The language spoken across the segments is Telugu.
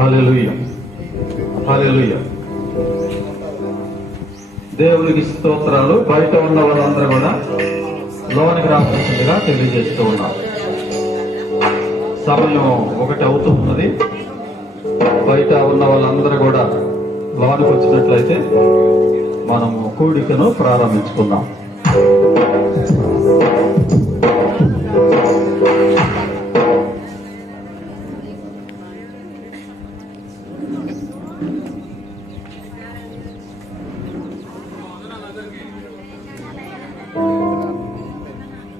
హల్లెలూయా, హల్లెలూయా. దేవునికి స్తోత్రాలు. బయట ఉన్న వాళ్ళందరూ కూడా లోనికి రావాల్సిందిగా తెలియజేస్తూ ఉన్నారు. సమయం 1 అవుతూ ఉన్నది. బయట ఉన్న వాళ్ళందరూ కూడా లోనికి వచ్చినట్లయితే మనము కూడికను ప్రారంభించుకుందాం.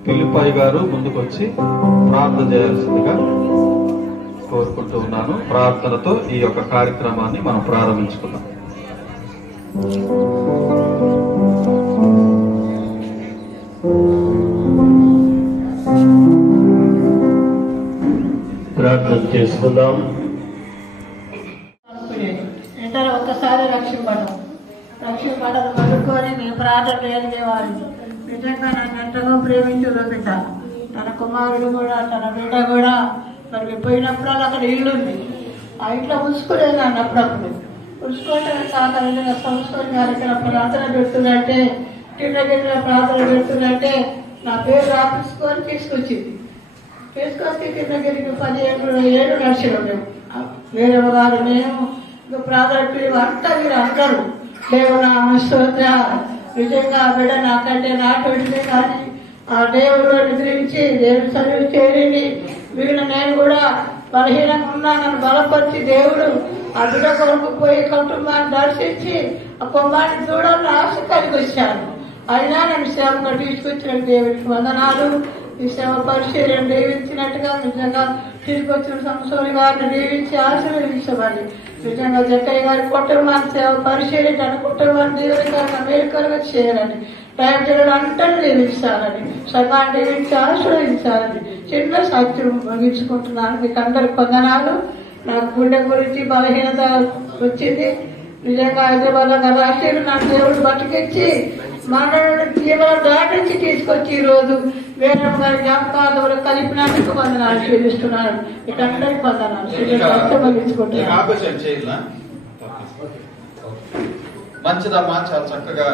పిల్లిపాయి గారు ముందుకు వచ్చి ప్రార్థన చేయాల్సిందిగా కోరుకుంటూ ఉన్నాను. ప్రార్థనతో ఈ యొక్క కార్యక్రమాన్ని మనం ప్రారంభించుకుందాం. ప్రార్థన చేసుకుందాం. ఒక్కసారి రక్షింపడం మనుకొని మీ ప్రార్థన చేయవారు నిజంగా నన్ను ఎంతగా ప్రేమించులో బిడ్డ. తన కుమారుడు కూడా తన బిడ్డ కూడా మరి పోయినప్పుడు అక్కడ ఇల్లు ఉంది. ఆ ఇంట్లో ఉంచుకునేది నన్ను అప్పుడప్పుడు ఉంచుకోవటం సాధారణంగా సంస్కరణ కార్యక్రమం ప్రార్థన పెడుతుందంటే కింద ప్రార్థన పెడుతుందంటే నా పేరు రాపించుకొని తీసుకొచ్చింది. తీసుకొచ్చి కిందగిరికి 17 లక్షలు మేము వేరే వారు నేను ప్రాధాన్యత అంతా మీరు అందరూ దేవుడు స్తోత్ర. నిజంగా బిడ్డ నాకంటే నాటోడితే కానీ ఆ దేవుడు నిద్రించి దేవుడు సర్వీస్ చేయండి. వీళ్ళు నేను కూడా బలహీనంగా ఉన్నా నన్ను బలపరిచి దేవుడు ఆ బిడ్డ కొరకు పోయి కుటుంబాన్ని దర్శించి ఆ కుటుంబాన్ని చూడాలని ఆశ కలిగి వచ్చాను. అయినా నన్ను సేవగా తీసుకొచ్చిన దేవుడికి వందనాలు. ఈ సేవ పరిశీలన దీవించినట్టుగా నిజంగా తీసుకొచ్చిన సంవత్సరం గారిని దీవించి ఆశీర్వదించమని నిజంగా జక్కయ్య గారి కుటుంబాన్ని సేవ పరిశీలి తన కుటుంబాన్ని దీవెనకరంగా మేలుకరంగా చేయాలని ప్రజలు అంటని దీవించాలని సగాన్ని దీవించి ఆశీర్వదించాలని చిన్న సాధ్యం ముగించుకుంటున్నాను. మీకు అందరికి వందనాలు. నాకు గుండె గురించి బలహీనత వచ్చింది. నిజంగా హైదరాబాద్ రాష్ట్రీయులు నా దేవుడు బతికించి మనల్ని జీవన దాటించి తీసుకొచ్చి ఈ రోజు వేరే గారి జ్ఞాపకాలు కలిపినందుకు వందనాలు చెల్లిస్తున్నాను. ఇక అందరికి వందనాలు మంచిదమ్మా. చాలా చక్కగా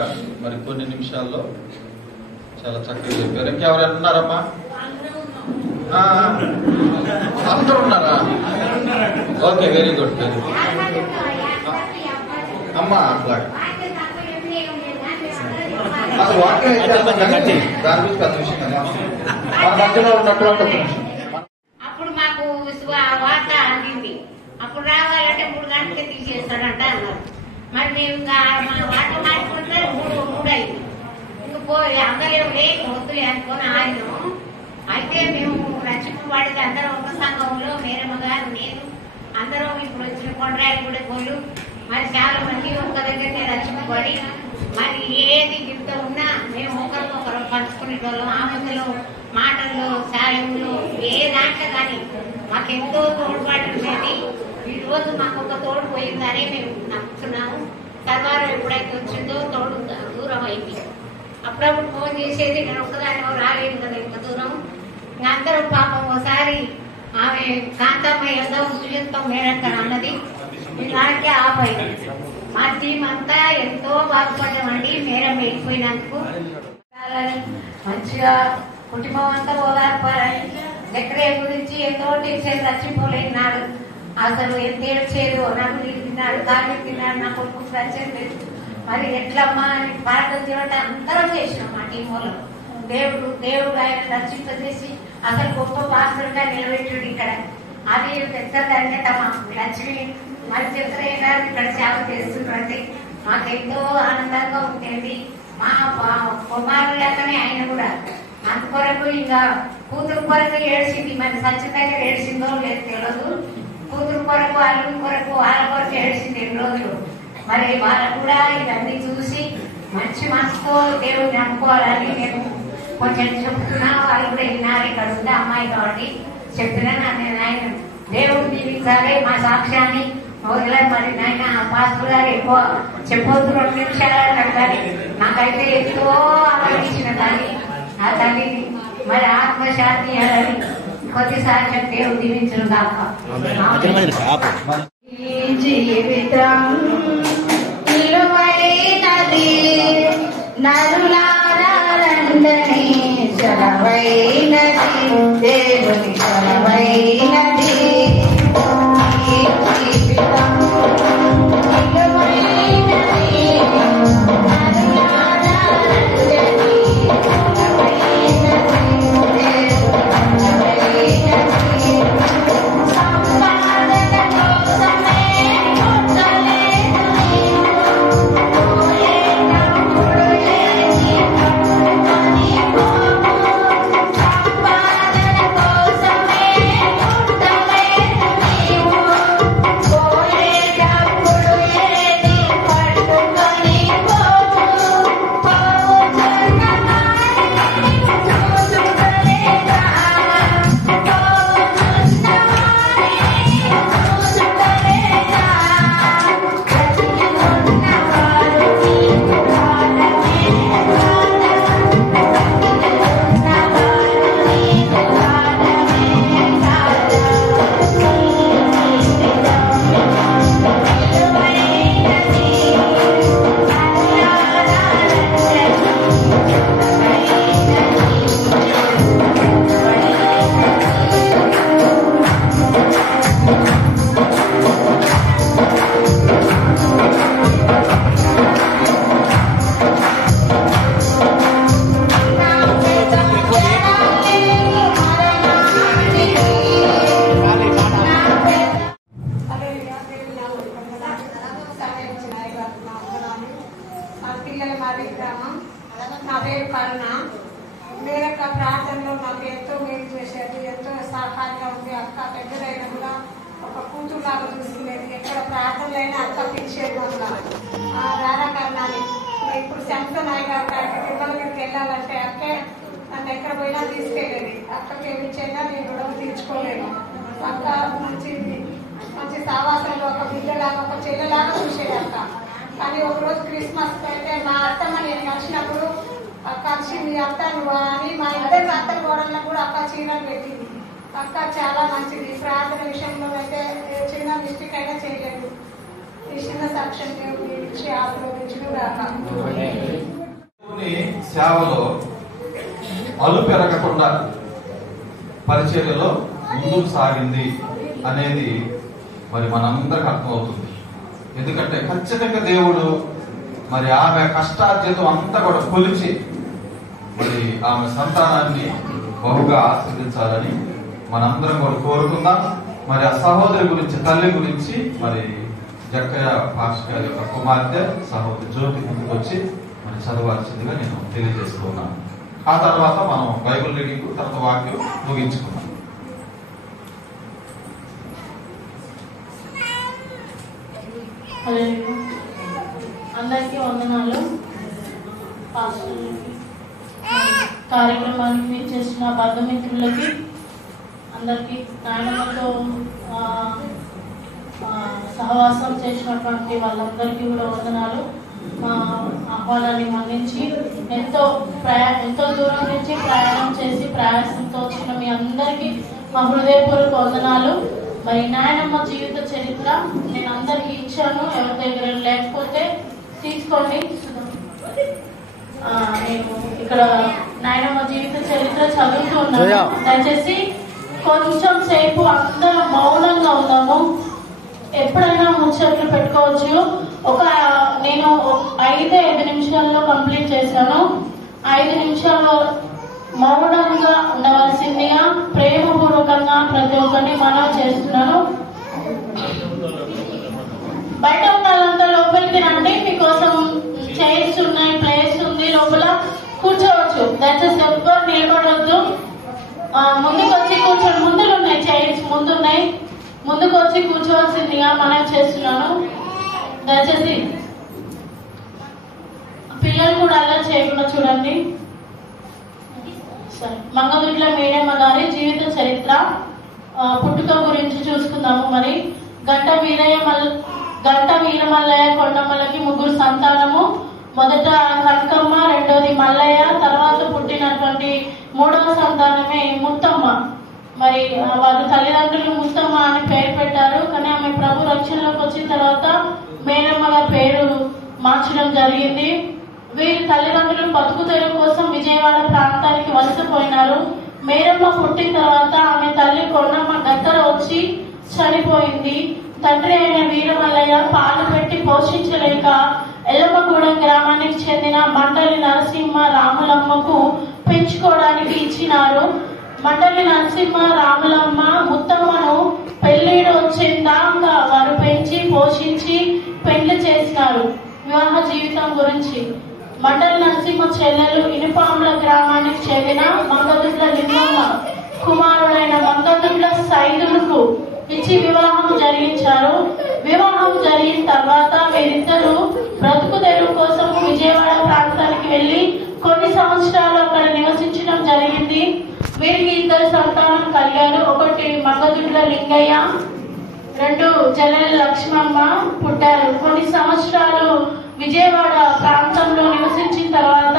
మరి కొన్ని నిమిషాల్లో చాలా చక్కగా చెప్పారు. ఇంకెవరైనా ఉన్నారమ్మా? అందరూ ఉన్నారా? Okay, very good, very good అమ్మా. అట్లా అసలు వాక్యం అయితే దాని గురించి పెద్ద విషయం కదా. మన మధ్యలో ఉన్నటువంటి అప్పుడు మాకు వార్త అందింది. అప్పుడు రావాలంటే 3 గంటలకే తీసేస్తాడంట అన్నారు. మరి మేము మా వార్త మార్చుకుంటే 3 అయింది. ఇంక పోయి అందరూ వద్దులే అనుకొని ఆయన. అయితే మేము రక్షింపబడితే అందరం ఒక సంఘంలో మేరమ్మ గారు నేను అందరం ఇప్పుడు వచ్చిన కొండరాయి కూడా పోలు మరి చాలా మంది ఒక దగ్గరనే రక్షింపబడి మరి ఏది గిఫ్ట్ ఉన్నా మేము ఒకరికొకరు పంచుకునేటోళ్ళం. ఆమెలో మాటల్లో సాయంలో ఏ దాంట్లో కానీ మాకెంతో తోడ్పాటు ఉండేది. ఈ రోజు మాకు ఒక తోడు పోయిందని మేము నమ్ముతున్నాము. తర్వాత ఎప్పుడైతే వచ్చిందో తోడు దూరం అయింది. అప్పుడప్పుడు ఫోన్ చేసేది, నేను ఒక్కదాన్ని రాలేదు కదా ఇంత దూరం. ఇంకా అందరూ పాపం ఒకసారి ఆమె కాంతమ్మ ఎంతో సుజంతం మేడంటారు అన్నది ఇలాంటి ఆపైంది. మా టీం అంతా ఎంతో బాధపడ్డామండి మేడం వెళ్ళిపోయినందుకు. మంచిగా కుటుంబం అంతా ఓదార్పాలని ఎక్కడే గురించి ఎంతో టెన్షన్ రచ్చిపోలేనాడు. అసలు ఎంత ఏడ్చేది, నాకు నీళ్ళు తిన్నాడు, కాళ్ళు తిన్నాడు, నా కొడుకు రచ్చం లేదు. మరి ఎట్లమ్మా అని పాటలు చేయడం అందరం చేసినాం మా టీం వాళ్ళు. దేవుడు ఆయన రక్షింపజేసి అసలు గొప్ప పాత్రగా నిలబెట్టాడు ఇక్కడ. అది పెద్ద ధన్యత మాకు. లక్ష్మి మరి చిత్రయ్య గారు ఇక్కడ సేవ చేస్తున్నది మాకెంతో ఆనందంగా ఉంటుంది. మా కుమారులకనే ఆయన కూడా అందుకొరకు ఇంకా కూతురు కొరకు ఏడ్చింది. మరి సచ్చితంగా ఏడ్చిందో లేదు తెలియదు. కూతురు కొరకు అల్లుడి కొరకు వాళ్ళ కొరకు ఏడ్చింది 2 రోజులు. మరి వాళ్ళకు కూడా ఇవన్నీ చూసి మంచి మనసుతో దేవుడిని నమ్ముకోవాలని నేను కొంచెం చెప్తున్నా. వాళ్ళు కూడా విన్నారు. ఇక్కడ ఉంటే అమ్మాయి కాబట్టి చెప్పినా నేను ఆయన దేవుడు దీవించాలి మా సాక్ష్యాన్ని. ఇలా మరి నాయన పాస్టర్ గారు ఎక్కువ చెప్పొద్దు 2 నిమిషాలు కానీ నాకైతే ఎంతో ఆలోచించిన తల్లి ఆ తల్లిని మరి ఆత్మశాంతి అని కొద్ది సాక్ష్యం దేవుడు దీవించను కాక. జీవితం విలువైనది నరులారందని సెలవైనది దేవుని సెలవైనది. జీవితం విలువైనది నరులారందని సెలవైనది దేవుని సంపాదన కోసమే నా పేరు కరుణ. మేరక్క ప్రార్థనలో నాకు ఎంతో మేలు చేసేది, ఎంతో సహాయంగా ఉంది. అక్క పెద్దదైనా కూడా ఒక కూతురులాగా చూసుకునేది. ఎక్కడ ప్రార్థనలైనా అక్క పిలిచేది అట్లా రారా కరుణాని. ఇప్పుడు శంకర్ నాయక్ గారి తిరుమలగిరికి వెళ్ళాలంటే అక్కే నన్ను ఎక్కడ పోయినా తీసుకెళ్ళేది. అక్కకి ఏమి చేయనా నేను రుణం తీర్చుకోలేను. అక్క మంచి సావాసంలో ఒక బిడ్డలాగా ఒక చెల్లెలాగా చూసేది అక్క. కానీ ఒకరోజు క్రిస్మస్ అయితే మా అత్తమ్మ నేను కలిసినప్పుడు కలిసి మీ అత్త నువ్వు అని మా ఇద్దరు అత్త గోడల్లో కూడా అక్క చీరలు పెట్టింది. అక్క చాలా మంచిది. ప్రార్థన విషయంలో అయితే చిన్న మిస్టేక్ అయినా చేయలేదు. ఈ చిన్న సాక్ష్యం ఇచ్చి ఆశీర్వదించును గాక. సేవలో అలు పెరగకుండా పరిచర్యలో ముందుకు సాగింది అనేది మరి మనందరికి అర్థమవుతుంది. ఎందుకంటే ఖచ్చితంగా దేవుడు మరి ఆమె కష్టార్జితం అంతా కూడా కొలిచి మరి ఆమె సంతానాన్ని బహుగా ఆశీర్వదించాలని మనందరం కూడా కోరుకుందాం. మరి ఆ సహోదరి గురించి, తల్లి గురించి మరి జక్కయ్య పాస్టర్ గారి యొక్క కుమార్తె సహోదరి జ్యోతి ముందుకు వచ్చి మరి చదవాల్సిందిగా నేను తెలియజేసుకున్నాను. ఆ తర్వాత మనం బైబిల్ రీడింగ్ తర్వాత వాక్యం ముగించుకున్నాం. అందరికీ వందనాలు. కార్యక్రమానికి మీరు చేసిన బంధుమిత్రులకి అందరికీ నాయనమ్మతో సహవాసం చేసినటువంటి వాళ్ళందరికీ కూడా వందనాలు. మా ఆహ్వానాన్ని మన్నించి ఎంతో దూరం నుంచి ప్రయాణం చేసి ప్రయాసంతో వచ్చిన మీ అందరికీ మా హృదయపూర్వక వందనాలు. మరి నాయనమ్మ జీవిత చరిత్ర నేను అందరికి ఇచ్చాను. ఎవరి దగ్గర లేకపోతే తీసుకోండి. నేను ఇక్కడ నాయనమ్మ జీవిత చరిత్ర చదువుతూ ఉన్నాను. దయచేసి కొంచెం సేపు అందరం మౌనంగా ఉందాము. ఎప్పుడైనా ముచ్చట్లు పెట్టుకోవచ్చు. నేను 5 నిమిషాల్లో కంప్లీట్ చేశాను. 5 నిమిషాల్లో మౌనంగా ఉండవలసిందిగా ప్రేమపూర్వకంగా ప్రతి ఒక్కరిని మనం చేస్తున్నాను. బయట ఉన్నదంతా లోపలికి రండి. మీకోసం చైర్స్ ఉన్నాయి, ప్లేస్ ఉంది, లోపల కూర్చోవచ్చు. దయచేసి ఎవ్వరు నిలబడవద్దు. ముందుకు వచ్చి కూర్చోండి. ముందులు ఉన్నాయి, చైర్స్ ముందున్నాయి. ముందుకు వచ్చి కూర్చోవలసిందిగా మనం చేస్తున్నాను. దయచేసి పిల్లలు కూడా అలా చేయకుండా చూడండి. మంగదుట్ల మేడమ్మ గారి జీవిత చరిత్ర పుట్టుక గురించి చూసి చేసుకుందాము. మరి గంట వీరమల్లయ్య కొండమ్మలకి 3 సంతానము. మొదట కనకమ్మ, రెండోది మల్లయ్య, తర్వాత పుట్టినటువంటి 3వ సంతానమే ముత్తమ్మ. మరి వారి తల్లిదండ్రులు ముత్తమ్మ అని పేరు పెట్టారు. కానీ ఆమె ప్రభు రక్షణలోకి వచ్చిన తర్వాత మేనమ్మగా పేరు మార్చడం జరిగింది. వీరి తల్లిదండ్రులు బతుకు తెరువు కోసం విజయవాడ ప్రాంతానికి వలసపోయినారు. మేరమ్మ పుట్టిన తర్వాత ఆమె తల్లి కొండమ్మ గద్దర వచ్చి చనిపోయింది. తండ్రి అయిన వీరమల్లయ్య పాలు పెట్టి పోషించలేక ఎల్లమ్మగూడెం గ్రామానికి చెందిన మండలి నరసింహ రాములమ్మకు పెంచుకోవడానికి ఇచ్చినారు. మండలి నరసింహ రాములమ్మ ముత్తమ్మను పెళ్లిడు వచ్చేదాకా వారు పెంచి పోషించి పెళ్లి చేసినారు. వివాహ జీవితం గురించి మండలి నరసింహ చెల్లెలు ఇనుపాముల గ్రామానికి చెందిన మంగదుడ్ల లింగమ్మ కుమారుడైన మంగదుడ్ల సైదులకు ఇచ్చి వివాహం జరిగించారు. వివాహం జరిగిన తర్వాత వీరిద్దరూ బ్రతుకు తెరువు కోసం విజయవాడ ప్రాంతానికి వెళ్లి కొన్ని సంవత్సరాలు అక్కడ నివసించడం జరిగింది. వీరికి 2 సంతానం కలిగారు. ఒకటి మంగదుడ్ల లింగయ్య, 2 జల్లెల లక్ష్మమ్మ పుట్టారు. కొన్ని సంవత్సరాలు విజయవాడ ప్రాంతంలో నివసించిన తర్వాత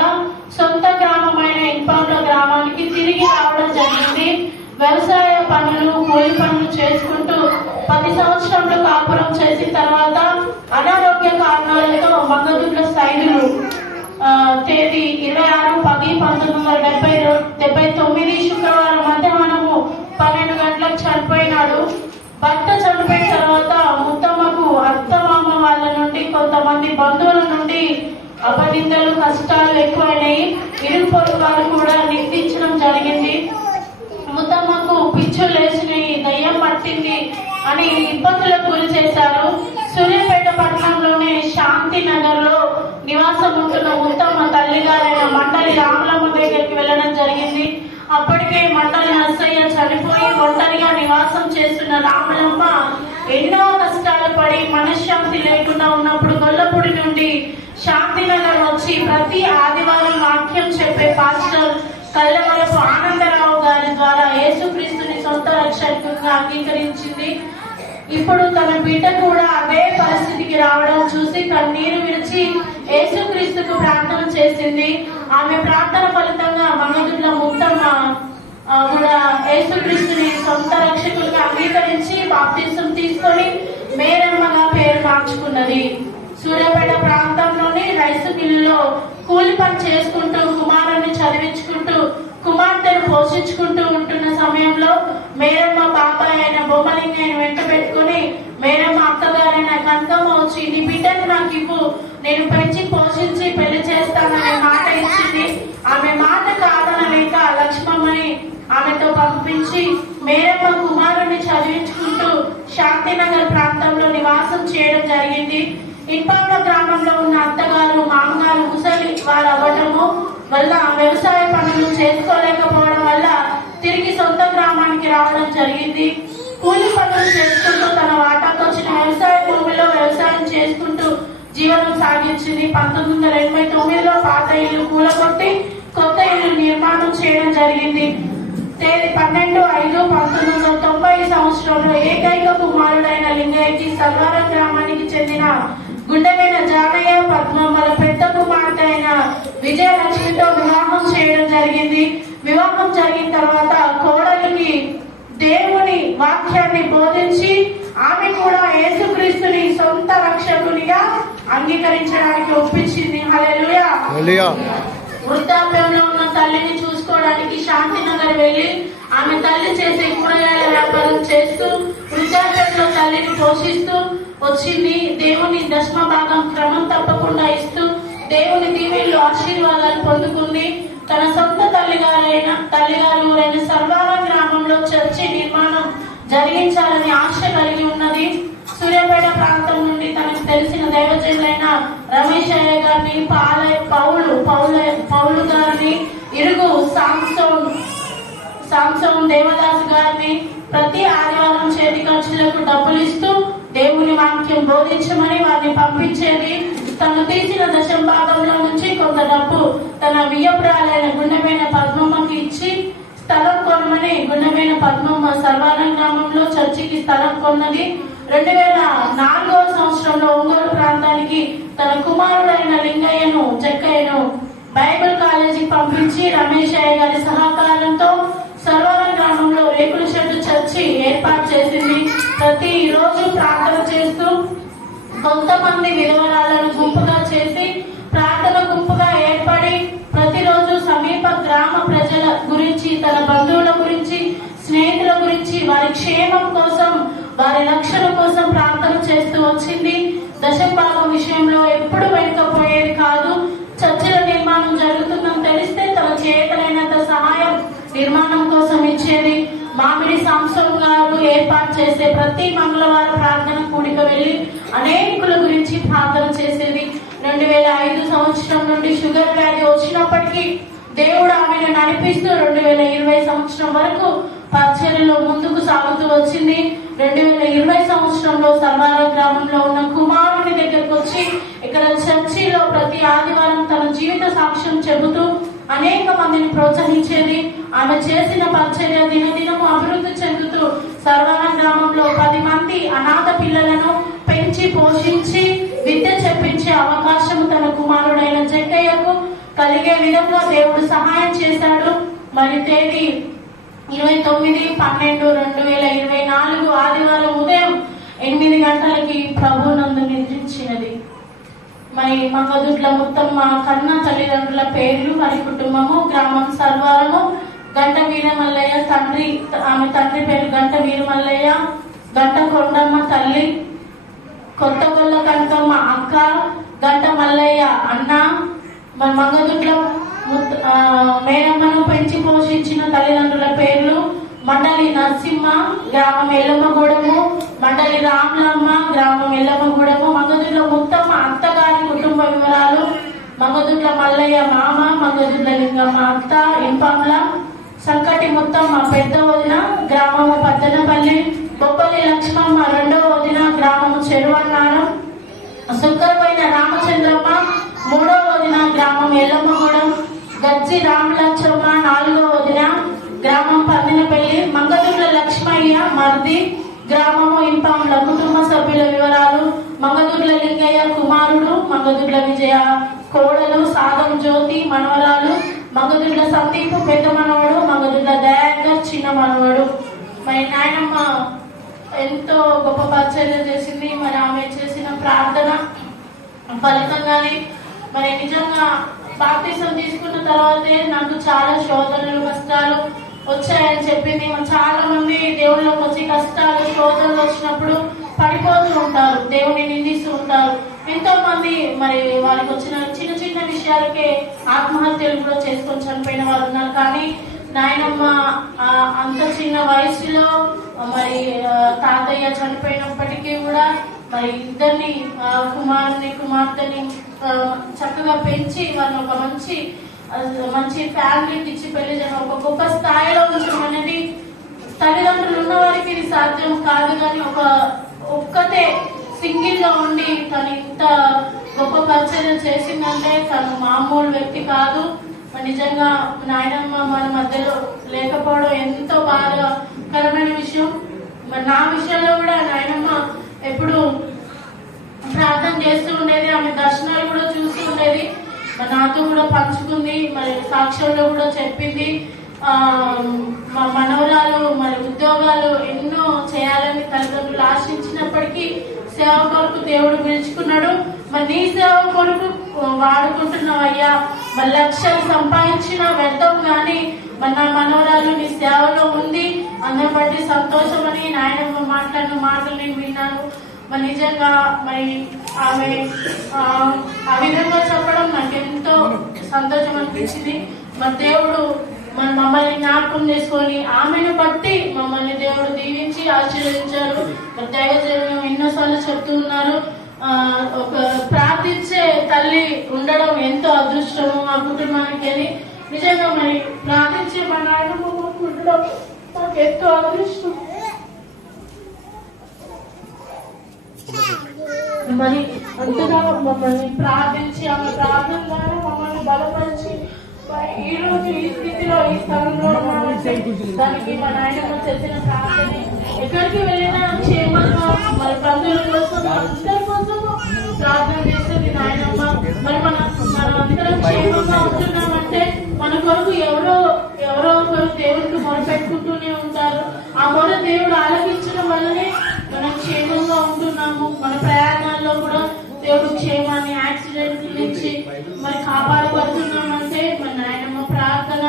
సొంత గ్రామమైన ఇన్పాంల గ్రామానికి తిరిగి రావడం జరిగింది. వ్యవసాయ పనులు, కూలి పనులు చేసుకుంటూ 10 సంవత్సరాలు కాపురం చేసిన తర్వాత అనారోగ్య కారణాలతో మంగదుడ్ల సైదులు తేదీ 26/10/1979 శుక్రవారం మధ్యాహ్నము 12 గంటలకు చనిపోయినాడు. భర్త చనిపోయిన తర్వాత ముత్తమ్మకు అత్తమామ వాళ్ళ నుండి, కొంతమంది బంధువుల నుండి అపనిందలు, కష్టాలు ఎక్కువైనాయి. ఇరుగు పొరుగు వారు కూడా నిందించడం జరిగింది. ముత్తమ్మకు పిచ్చులు లేచినాయి, దయ్యం పట్టింది అని ఇబ్బందులకు గురి చేశారు. సూర్యాపేట పట్టణంలోనే శాంతి నగర్ లో నివాసం ఉంటున్న ముత్తమ్మ తల్లిగారైన మండలి రాములమ్మ దగ్గరికి వెళ్ళడం జరిగింది. అప్పటికే మండలి నర్సయ్య చనిపోయి ఒంటరిగా నివాసం చేస్తున్న రాములమ్మ ఎన్నో కష్టాలు పడి మనశ్శాంతి లేకుండా ఉన్నప్పుడు గొల్లపూడి నుండి శాంతినగర్ వచ్చి ప్రతి ఆదివారం వాక్యం చెప్పే పాస్టర్ కల్లవరపు ఆనందరావు గారి ద్వారా యేసుక్రీస్తుని సొంత రక్షకునిగా అంగీకరించింది. ఇప్పుడు తన బిడ్డ కూడా అదే పరిస్థితికి రావడం చూసి కన్నీరు విడిచి యేసుక్రీస్తుకు ప్రార్థన చేసింది. ఆమె ప్రార్థన ఫలితంగా మంగదుడ్ల ముత్తమ్మ కూడా యేసుక్రీస్తుని సొంత రక్షకులుగా అంగీకరించి బాప్తిసం తీసుకొని మేరమ్మగా పేరు మార్చుకున్నది. సూర్యాపేట ప్రాంతంలోని రైసు మిల్లులో కూలి పని చేసుకుంటూ కుమారుని చదివించుకుంటూ కుమార్తెను పోషించుకుంటూ ఉంటున్న సమయంలో మేరమ్మ బాబాయ్ అయిన బొమ్మలింగయ్యను వెంట పెట్టుకుని మేరమ్మ అత్తగారైన కనకమ్మ వచ్చి నీ బిడ్డను నాకు ఇవ్వు, నేను పెంచి పోషించి పెళ్లి చేస్తాననే మాట ఇచ్చింది. ఆమె మాట కాదనలేక లక్ష్మమ్మని ఆమెతో పంపించి మేరమ్మ కుమారుని చదివించుకుంటూ శాంతినగర్ ప్రాంతంలో నివాసం చేయడం జరిగింది. ఇన్పాంల గ్రామంలో ఉన్న అత్తగారు మామగారు ముసలి వారు అవ్వటము వల్ల వ్యవసాయ పనులు చేసుకోలేకపోవడం వల్ల తిరిగి సొంత గ్రామానికి రావడం జరిగింది. కూలి పనులు చేసుకుంటూ తన వాటాకు వచ్చిన వ్యవసాయ భూమిలో వ్యవసాయం చేసుకుంటూ జీవనం సాగించింది. 1989లో పాత ఇల్లు కూలగొట్టి కొత్త ఇల్లు నిర్మాణం చేయడం జరిగింది. తేదీ 12/5/1990 సంవత్సరంలో ఏకైక కుమారుడైన లింగయ్యకి సల్వారం గ్రామానికి చెందిన గుండెమైన జానయ్య పద్మమ్మల పెద్ద కుమార్తె అయిన విజయలక్ష్మితో వివాహం చేయడం జరిగింది. వివాహం జరిగిన తర్వాత కోడలికి దేవుని వాక్యాన్ని బోధించి ఆమె కూడా యేసుక్రీస్తుని సొంత రక్షకునిగా అంగీకరించడానికి ఒప్పించింది. హల్లెలూయా. వృద్ధాప్యంలో ఉన్న తల్లిని చూసుకోవడానికి శాంతినగర్ వెళ్లి ఆమె తల్లి చేసే కూరగాయల వ్యాపారం చేస్తూ వృద్ధాప్యంలో తల్లిని పోషిస్తూ వచ్చింది. దేవుని దశమ భాగం క్రమం తప్పకుండా ఇస్తూ దేవుని దీవెనలు ఆశీర్వాదాలు పొందుకుంది. తన సొంత తల్లిగారు ఊరైన సర్వారం గ్రామంలో చర్చి నిర్మాణం జరిగించాలని ఆశ కలిగి ఉన్నది. సూర్యాపేట ప్రాంతం నుండి తనకు తెలిసిన దైవజనులైన రమేష్ అయ్య గారిని, పౌలు గారిని, ఇరుగు సాంసోన్ దేవదాస్ గారిని ప్రతి ఆదివారం చేతి ఖర్చులకు డబ్బులు ఇస్తూ దేవుని వాక్యం బోధించమని వారిని పంపించేది. తను తీసిన దశంభాగంలో నుంచి కొంత డబ్బు తన వియ్యపురాలైన గుండెమైన పద్మమ్మకి ఇచ్చి స్థలం కొనమని గుండెమైన పద్మమ్మ సర్వారం గ్రామంలో చర్చికి స్థలం కొన్నది. 2004వ సంవత్సరంలో ఒంగోలు ప్రాంతానికి తన కుమారుడైన లింగయ్యను జక్కయ్యను బైబిల్ కాలేజీకి పంపించి రమేష్ అయ్య గారి సహకారంతో సర్వరం గ్రామంలో రేకుల షెడ్డు చర్చి ఏర్పాటు చేసింది. ప్రతి రోజు ప్రార్థన చేస్తూ కొంతమంది విధవరాలను గుంపుగా చేసి ప్రార్థన గుంపుగా ఏర్పడి ప్రతిరోజు సమీప గ్రామ ప్రజల గురించి, తన బంధువుల గురించి, స్నేహితుల గురించి, వారి క్షేమం కోసం, వారి రక్షణ కోసం ప్రార్థన చేస్తూ వచ్చింది. దశభాగం విషయంలో ఎప్పుడు వెనుకపోయేది కాదు. చర్చిల నిర్మాణం జరుగుతుందని తెలిస్తే తన చేతనైనంత సహాయం నిర్మాణం కోసం ఇచ్చేది. మామిడి సాంసోన్ గారు ఏర్పాటు చేసే ప్రతి మంగళవారం ప్రార్థన కూడిక వెళ్లి అనేకుల గురించి ప్రార్థన చేసేది. 2005 సంవత్సరం నుండి షుగర్ వ్యాధి వచ్చినప్పటికీ దేవుడు ఆమెను నడిపిస్తూ 2020 సంవత్సరం వరకు పరిచర్యలో ముందుకు సాగుతూ వచ్చింది. 2020 సంవత్సరంలో సర్వార గ్రామంలో ఉన్న కుమారుని దగ్గరకు వచ్చి ఇక్కడ చర్చిలో ప్రతి ఆదివారం తన జీవిత సాక్ష్యం చెబుతూ అనేక మందిని ప్రోత్సహించేది. ఆమె చేసిన పరిచర్య దినదినము అభివృద్ధి చెందుతూ సర్వార గ్రామంలో 10 మంది అనాథ పిల్లలను పెంచి పోషించి విద్య చెప్పించే అవకాశం తన కుమారుడైన జక్కయ్యకు కలిగే విధంగా దేవుడు సహాయం చేశాడు. మరి తేదీ 29/12/2024 ఆదివారం ఉదయం 8 గంటలకి ప్రభునందు నిద్రించినది. మరి మంగదుట్ల మొత్తం మా కన్న తల్లిదండ్రుల పేర్లు, వారి కుటుంబము, గ్రామం సర్వారము, గంట వీరమల్లయ్య తండ్రి, ఆమె తండ్రి పేరు గంట వీరమల్లయ్య, గంట కొండమ్మ తల్లి, కొత్తగొల్ల కనకమ్మ అక్క, గంట మల్లయ్య అన్న. మరి మంగదుట్ల మేనమ్మను పెంచి పోషించిన తల్లిదండ్రుల పేర్లు మండలి నరసింహ, గ్రామం ఎల్లమ్మగూడెము, మండలి రామ్లమ్మ, గ్రామం ఎల్లమ్మగూడెము. మంగదుట్ల ముత్తమ్మ అత్తగారి కుటుంబ వివరాలు: మంగదుట్ల మల్లయ్య మామ, మంగదుట్ల లింగమ్మ అత్త ఇంపంల, సంకటి ముత్తమ్మ పెద్ద వదిన, గ్రామము పద్దనపల్లి, బొబ్బలి లక్ష్మమ్మ రెండవ వదిన, గ్రామము చెరువన్నారం, సుక్కరపైన రామచంద్రమ్మ మూడవ వదిన, గ్రామం ఎల్లమ్మగూడెం, గజ్జి రామలక్ష్మమ్మ నాలుగవ వదిన, గ్రామం పద్దినపల్లి, మంగదుట్ల లక్ష్మయ్య మర్ది, గ్రామము ఇంపాంల. కుటుంబ సభ్యుల వివరాలు: మంగదుట్ల లింగయ్య కుమారుడు, మంగదుట్ల విజయ కోడలు, సాదం జ్యోతి మనవరాలు, మంగదుట్ల సందీప్ పెద్ద మనవడు, మంగదుట్ల దయాకర్ చిన్న మనవడు. మరి నాయనమ్మ ఎంతో గొప్ప పరిచర్య చేసింది. మరి ఆమె చేసిన ప్రార్థన ఫలితంగానే మరి నిజంగా బాప్తిసం తీసుకున్న తర్వాతే నాకు చాలా శోధనలు, కష్టాలు వచ్చాయని చెప్పింది. చాలా మంది దేవుళ్ళకి వచ్చి కష్టాలు, శోధనలు వచ్చినప్పుడు పడిపోతూ ఉంటారు, దేవుని నిందిస్తూ ఉంటారు. ఎంతో మంది మరి వారికి వచ్చిన చిన్న చిన్న విషయాలకే ఆత్మహత్యలు కూడా చేసుకొని చనిపోయిన వారు ఉన్నారు. కానీ నాయనమ్మ అంత చిన్న వయసులో మరి తాతయ్య చనిపోయినప్పటికీ కూడా మరి ఇద్దరిని కుమారుని కుమార్తెని చక్కగా పెంచి వాళ్ళని ఒక మంచి ఫ్యామిలీకి ఇచ్చి పెళ్లి చేయడం, ఒక గొప్ప స్థాయిలో ఉంచడం అనేది తల్లిదండ్రులు ఉన్న వారికి ఇది సాధ్యం కాదు. కానీ ఒక్కతే సింగిల్ గా ఉండి తను ఇంత గొప్ప పరిచర్య చేసిందంటే తను మామూలు వ్యక్తి కాదు. నిజంగా నాయనమ్మ మన మధ్యలో లేకపోవడం ఎంతో బాధాకరమైన విషయం. మరి నా విషయంలో కూడా నాయనమ్మ ఎప్పుడు ప్రార్థన చేస్తూ ఉండేది, ఆమె దర్శనాలు కూడా చూస్తూ ఉండేది, మరి నాతో కూడా పంచుకుంది, మరి సాక్ష్యంలో కూడా చెప్పింది. మా మనవరాలు మరి ఉద్యోగాలు ఎన్నో చేయాలని తల్లిదండ్రులు ఆశించినప్పటికీ సేవ కొరకు దేవుడు పిలుచుకున్నాడు. మరి నీ సేవ కొరకు వాడుకుంటున్నావయ్యా, మరి లక్షలు సంపాదించిన వ్యర్థం కానీ మరి నా మనవరాలు నీ సేవలో ఉంది, అందరి బట్టి సంతోషం అని నాయనమ్మ మాట్లాడిన మాటలు నేను విన్నాను. మరి నిజంగా మరి ఆమె ఆ విధంగా చెప్పడం నాకు ఎంతో సంతోషం అనిపించింది. మరి దేవుడు మన మమ్మల్ని జ్ఞాపకం చేసుకొని ఆమెను బట్టి మమ్మల్ని దేవుడు దీవించి ఆశీర్వదించారు. మరి దైవజనం ఎన్నోసార్లు చెప్తూ ఉన్నారు, ఒక ప్రార్థించే తల్లి ఉండడం ఎంతో అదృష్టము ఆ కుటుంబానికి అని. నిజంగా మరి ప్రార్థించే మా నాయనమ్మ ఉండడం మాకు ఎంతో అదృష్టం. మరి అంతగా మమ్మల్ని ప్రార్థించి ఆమె ప్రార్థన ద్వారా మమ్మల్ని బలపరిచి ఈ రోజు ఈ స్థితిలో ఈ స్థలంలో దానికి మా నాయనమ్మ చేసిన ప్రార్థన ఎక్కడికి వెళ్ళి కొరకు ఎవరో ఒకరు దేవుడికి మొరపెట్టుకుంటూనే ఉంటారు. ఆ మొర దేవుడు ఆలకించడం వల్లనే మనం క్షేమంగా ఉంటున్నాము. మన ప్రయాణాల్లో కూడా దేవుడు క్షేమాన్ని, యాక్సిడెంట్ నుంచి మరి కాపాడబడుతున్నామంటే మరి నాయనమ్మ ప్రార్థన,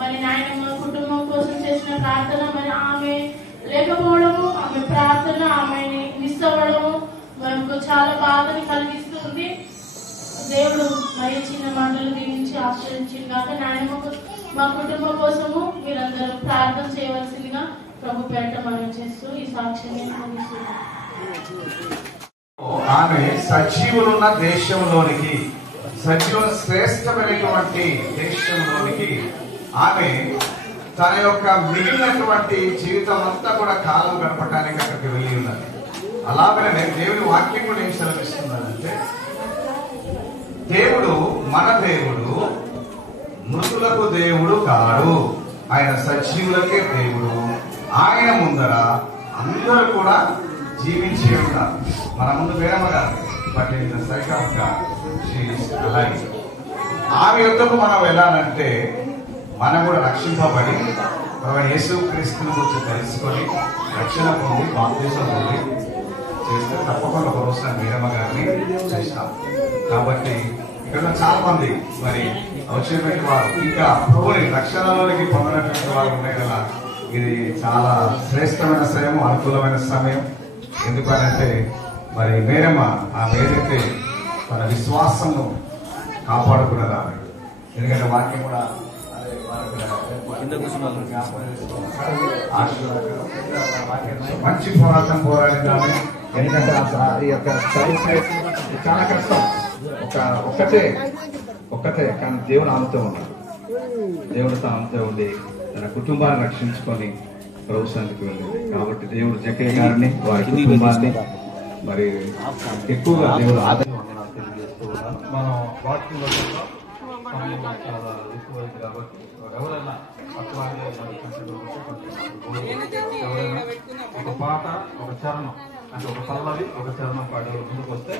మరి నాయనమ్మ కుటుంబం కోసం చేసిన ప్రార్థన, మరి ఆమె లేకపోవడము, ఆమె ప్రార్థన, ఆమెని మిస్ అవ్వడము మనకు చాలా బాధని కలిగిస్తుంది. దేవుడు మరి చిన్న మాటలు దీవించి ఆశ్రయించింది కాక నాయనమ్మ మా కుటుంబం కోసము మీరందరూ ప్రార్థన చేయవలసిందిగా ప్రభు పేట మనం చేస్తూ ఈ సాక్ష్యాన్ని అందిస్తున్నాం. ఆమె సజీవులున్న దేశంలోనికి, సజీవుల శ్రేష్టమైనటువంటి దేశంలోనికి ఆమె తన యొక్క మిగిలినటువంటి జీవితం అంతా కూడా కాలం గడపడానికి అక్కడికి వెళ్ళి ఉన్నది. అలాగనే దేవుని వాక్యం కూడా ఏం సెలవిస్తున్నాడంటే, దేవుడు మన దేవుడు మృతులకు దేవుడు కాడు, ఆయన సజీవులకే దేవుడు. ఆయన ముందర అందరూ కూడా జీవించి ఉంటారు. మన ముందు వేరమ్మగా పట్టిన సైకాఫ్గా అలాగే ఆమె యుద్ధకు మనం వెళ్ళాలంటే మనం కూడా రక్షింపబడి యేసు క్రీస్తుని గురించి తెలుసుకొని రక్షణ పొంది బాప్తిసం పొంది చేస్తే తప్పకుండా ఒక రోజున వీరమ్మ గారిని చేస్తాం. కాబట్టి ఇక్కడ చాలా మంది మరి వచ్చినటువంటి వారు ఇంకా ప్రభుని రక్షణలోనికి పొందినటువంటి వారు ఉన్నాయి కదా. ఇది చాలా శ్రేష్టమైన సమయం, అనుకూలమైన సమయం. ఎందుకనంటే మరి మేరమ్మ ఆమె ఏదైతే మన విశ్వాసంను కాపాడుకున్నది ఆమె. ఎందుకంటే వాక్యం కూడా మంచి పోరాటం పోరాడింది ఆమె. ఎందుకంటే ఈ యొక్క చాలా కష్టం. ఒక్కటే కానీ దేవుడు ఆమెతో ఉన్నాడు. దేవుడితో ఆమెతో ఉండి తన కుటుంబాన్ని రక్షించుకొని ప్రభుత్వానికి వెళ్ళింది. కాబట్టి దేవుడు జక్కయ్య గారిని, వారి కుటుంబాన్ని మరి ఎక్కువగా దేవుడు ఆదరణ తెలియజేస్తూ ఉన్నాను. మనం వాక్యంలో చాలా ఎక్కువైంది కాబట్టి ఎవరైనా ఎవరైనా ఒక పాట, ఒక చరణం అంటే ఒక పల్లవి, ఒక చరణం పాడే ముందుకు వస్తే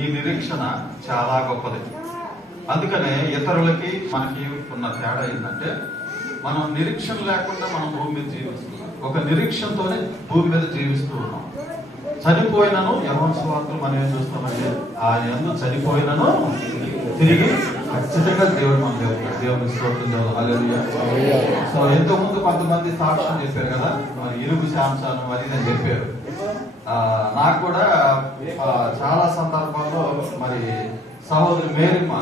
ఈ నిరీక్షణ చాలా గొప్పది. అందుకనే ఇతరులకి మనకి ఉన్న తేడా ఏంటంటే, మనం నిరీక్షణ లేకుండా మనం భూమి మీద జీవిస్తున్నాం. ఒక నిరీక్షణతోనే భూమి మీద జీవిస్తూ ఉన్నాం. చనిపోయినను యోహాను సువార్తలు మనం ఏం చూస్తామంటే, ఆయన చనిపోయినను తిరిగి ఖచ్చితంగా దేవుడు మన దేవుని స్తోత్రం. హల్లెలూయా. సో ఎంతో ముందు కొంతమంది సాక్ష్యం చెప్పారు కదా, మరి ఇరుగు శాంసాను అది నేను చెప్పారు. నాకు కూడా చాలా సందర్భాల్లో మరి సహోదరి మేరీమ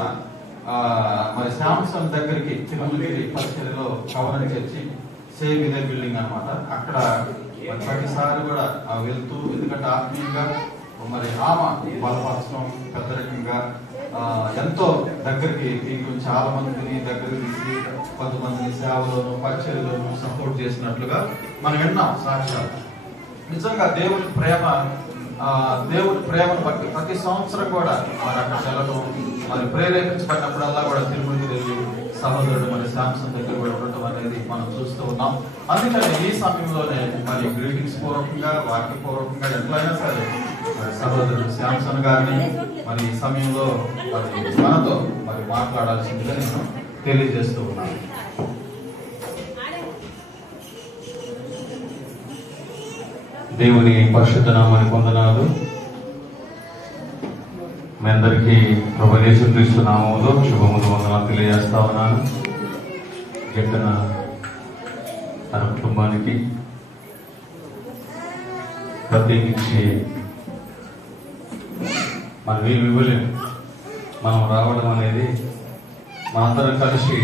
మరి శాంసన్ దగ్గరికి తిరుమలగిరి పరిచర్యలో కవనం చేసి సేమ్ ఇదే బిల్డింగ్ అన్నమాట. అక్కడ ప్రతిసారి కూడా వెళ్తూ, ఎందుకంటే ఆత్మీయంగా మరి ఆమె బలపరచడం పెద్దరికంగా ఎంతో దగ్గరికి తీసుకుని చాలా మందిని దగ్గరికి తీసి కొంతమందిని సేవలోను పరిచర్యలోను సపోర్ట్ చేసినట్లుగా మనం విన్నాం సాక్ష్యాలు. నిజంగా దేవుని ప్రేమను బట్టి ప్రతి సంవత్సరం కూడా మరి అక్కడ వెళ్ళడం, మరి ప్రేరేపించబడినప్పుడల్లా కూడా తిరుమలకి వెళ్ళి సహోదరుడు మరి శాంసన్ దగ్గర కూడా ఉండటం అనేది మనం చూస్తూ ఉన్నాం. అందుకని ఈ సమయంలోనే మరి గ్రీటింగ్స్ పూర్వకంగా వాక్యపూర్వకంగా ఎట్లయినా సరే మరి సహోదరుడు శాంసన్ గారిని మరి ఈ సమయంలో మరి మనతో మరి మాట్లాడాల్సిందిగా నేను తెలియజేస్తూ ఉన్నాను. దేవుని పరిశుద్ధ నామానికి వందనాలు. మీ అందరికీ ప్రభువు యేసుక్రీస్తు నామములో శుభములు వందనాలు తెలియజేస్తా ఉన్నాను. గిట్టన తన కుటుంబానికి ప్రత్యేకించి మనం ఏమి ఇవ్వలేము. మనం రావడం అనేది మనందరం కలిసి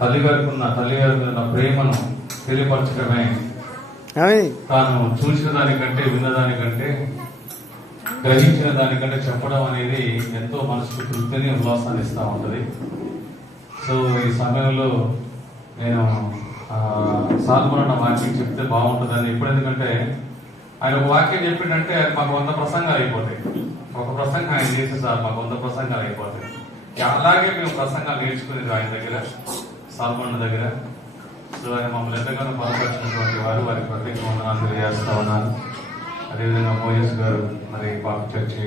తల్లిగారికి ఉన్న ప్రేమను తెలియపరచడమే. తాను చూసిన దానికంటే, విన్నదానికంటే, గ్రహించిన దానికంటే చెప్పడం అనేది ఎంతో మనసుకు తృప్తిని ఉల్లాసాన్ని ఇస్తూ ఉంటుంది. సో ఈ సమయంలో నేను సాల్మోన్ వాక్యం చెప్తే బాగుంటుందని ఇప్పుడు, ఎందుకంటే ఆయన ఒక వాక్యం చెప్పిండంటే మాకు 100 ప్రసంగాలు అయిపోతాయి. ఒక ప్రసంగం ఆయన చేసి సార్ మాకు 100 ప్రసంగాలు అయిపోతాయి. అలాగే మేము ప్రసంగాలు నేర్చుకునేది ఆయన దగ్గర, సాల్మోన్ దగ్గర. సో ఆయన మమ్మల్ని ఎంతగానో బలపరిచినటువంటి వారికి ప్రత్యేక వందనాలు తెలియజేస్తా ఉన్నాను. అదేవిధంగా మోయస్ గారు మరి బాబు చర్చి